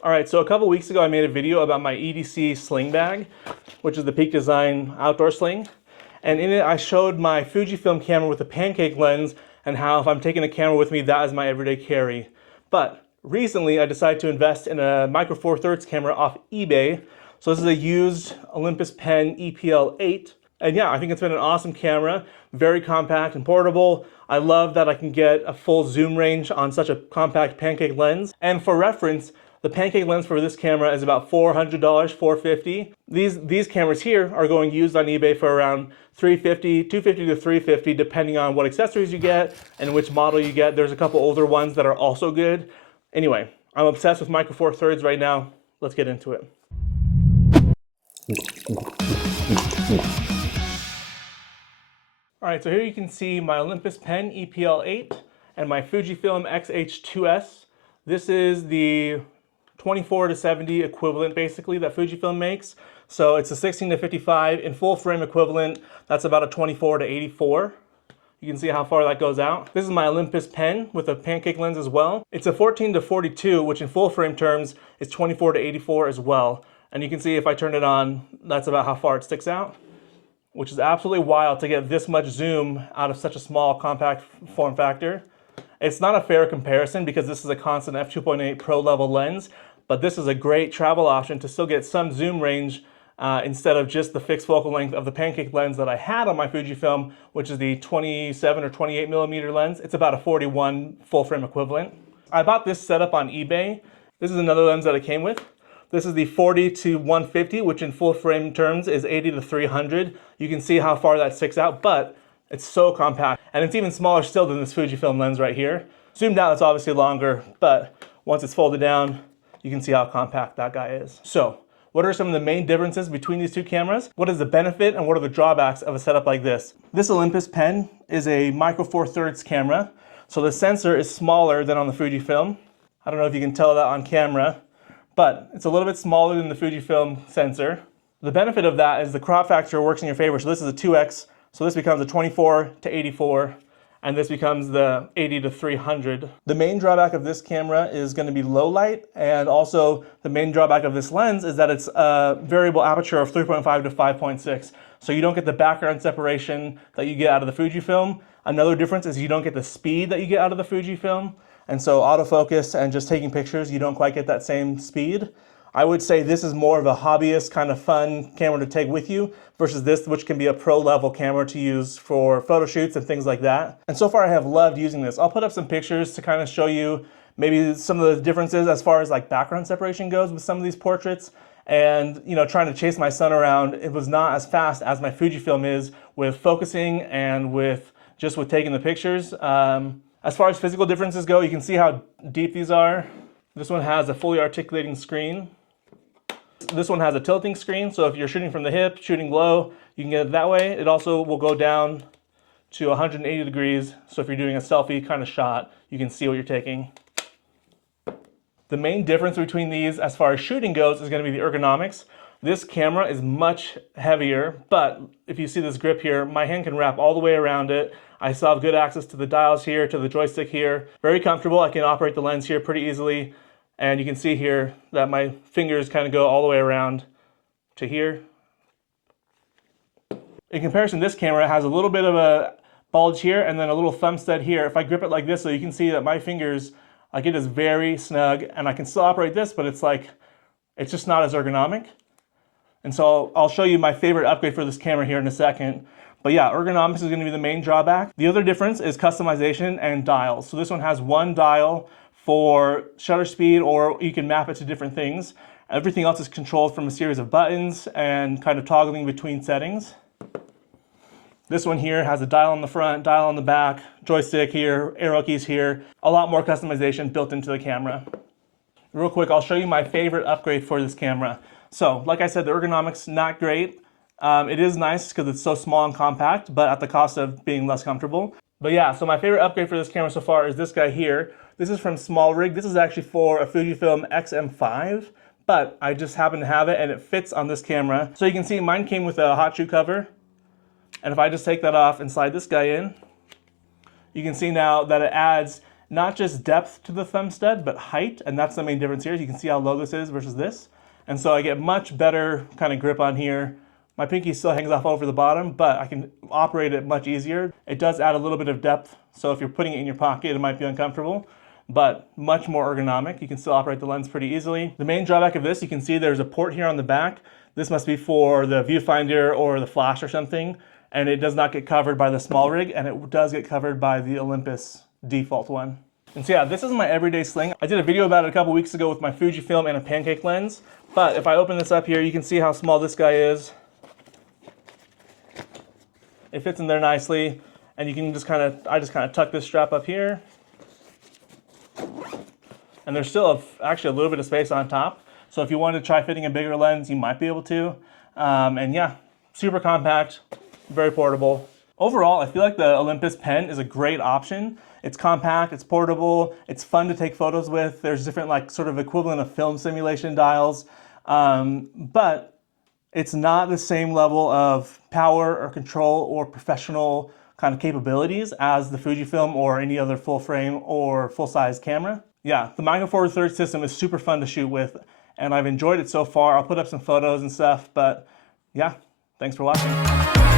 All right, so a couple weeks ago I made a video about my EDC sling bag, which is the Peak Design outdoor sling. And in it I showed my Fujifilm camera with a pancake lens and how if I'm taking a camera with me, that is my everyday carry. But recently I decided to invest in a Micro Four Thirds camera off eBay. So this is a used Olympus Pen EPL8. And yeah, I think it's been an awesome camera, very compact and portable. I love that I can get a full zoom range on such a compact pancake lens. And for reference, the pancake lens for this camera is about $400, $450. These cameras here are going used on eBay for around $350, $250 to $350, depending on what accessories you get and which model you get. There's a couple older ones that are also good. Anyway, I'm obsessed with Micro Four Thirds right now. Let's get into it. All right, so here you can see my Olympus Pen EPL8 and my Fujifilm X-H2S. This is the 24 to 70 equivalent basically that Fujifilm makes. So it's a 16 to 55 in full frame equivalent. That's about a 24 to 84. You can see how far that goes out. This is my Olympus Pen with a pancake lens as well. It's a 14 to 42, which in full frame terms is 24 to 84 as well. And you can see if I turn it on, that's about how far it sticks out, which is absolutely wild to get this much zoom out of such a small compact form factor. It's not a fair comparison because this is a constant f2.8 Pro level lens, but this is a great travel option to still get some zoom range instead of just the fixed focal length of the pancake lens that I had on my Fujifilm, which is the 27 or 28 millimeter lens. It's about a 41 full frame equivalent. I bought this setup on eBay. This is another lens that it came with. This is the 40 to 150, which in full frame terms is 80 to 300. You can see how far that sticks out, but it's so compact. And it's even smaller still than this Fujifilm lens right here. Zoomed out, it's obviously longer, but once it's folded down, you can see how compact that guy is. So, what are some of the main differences between these two cameras? What is the benefit and what are the drawbacks of a setup like this? This Olympus Pen is a Micro Four Thirds camera, so the sensor is smaller than on the Fujifilm. I don't know if you can tell that on camera, but it's a little bit smaller than the Fujifilm sensor. The benefit of that is the crop factor works in your favor. So this is a 2x, so this becomes a 24 to 84, and this becomes the 80 to 300. The main drawback of this camera is going to be low light, and also the main drawback of this lens is that it's a variable aperture of 3.5 to 5.6. So you don't get the background separation that you get out of the Fujifilm. Another difference is you don't get the speed that you get out of the Fujifilm. And so autofocus and just taking pictures, you don't quite get that same speed. I would say this is more of a hobbyist kind of fun camera to take with you versus this, which can be a pro level camera to use for photo shoots and things like that. And so far I have loved using this. I'll put up some pictures to kind of show you maybe some of the differences as far as like background separation goes with some of these portraits. And you know, trying to chase my son around, it was not as fast as my Fujifilm is with focusing and with taking the pictures. As far as physical differences go, you can see how deep these are. This one has a fully articulating screen. This one has a tilting screen, so if you're shooting from the hip, shooting low, you can get it that way. It also will go down to 180 degrees, so if you're doing a selfie kind of shot, you can see what you're taking. The main difference between these as far as shooting goes is going to be the ergonomics. This camera is much heavier, but if you see this grip here, my hand can wrap all the way around it. I still have good access to the dials here, to the joystick here. Very comfortable. I can operate the lens here pretty easily. And you can see here that my fingers kind of go all the way around to here. In comparison, this camera has a little bit of a bulge here and then a little thumb stud here. If I grip it like this, so you can see that my fingers, like it is very snug, and I can still operate this, but it's just not as ergonomic. And so I'll show you my favorite upgrade for this camera here in a second. But yeah, ergonomics is going to be the main drawback. The other difference is customization and dials. So this one has one dial for shutter speed, or you can map it to different things. Everything else is controlled from a series of buttons and kind of toggling between settings. This one here has a dial on the front, dial on the back, joystick here, arrow keys here. A lot more customization built into the camera. Real quick, I'll show you my favorite upgrade for this camera. So, like I said, the ergonomics not great. It is nice because it's so small and compact, but at the cost of being less comfortable. But yeah, so my favorite upgrade for this camera so far is this guy here. This is from Small Rig. This is actually for a Fujifilm XM5, but I just happen to have it and it fits on this camera. So you can see mine came with a hot shoe cover. And if I just take that off and slide this guy in, you can see now that it adds not just depth to the thumb stud, but height, and that's the main difference here. You can see how low this is versus this. And so I get much better kind of grip on here. My pinky still hangs off over the bottom, but I can operate it much easier. It does add a little bit of depth, so if you're putting it in your pocket, it might be uncomfortable, but much more ergonomic. You can still operate the lens pretty easily. The main drawback of this, you can see there's a port here on the back. This must be for the viewfinder or the flash or something, and it does not get covered by the small rig, and it does get covered by the Olympus default one. And so yeah, this is my everyday sling. I did a video about it a couple weeks ago with my Fujifilm and a pancake lens, but if I open this up here, you can see how small this guy is. It fits in there nicely, and you can just I just kind of tuck this strap up here, and there's still actually a little bit of space on top. So if you wanted to try fitting a bigger lens, you might be able to. And yeah, super compact, very portable. Overall, I feel like the Olympus pen is a great option. It's compact, it's portable, it's fun to take photos with. There's different like sort of equivalent of film simulation dials, but it's not the same level of power or control or professional kind of capabilities as the Fujifilm or any other full frame or full size camera. Yeah, the Micro Four Thirds system is super fun to shoot with, and I've enjoyed it so far. I'll put up some photos and stuff, but yeah, thanks for watching.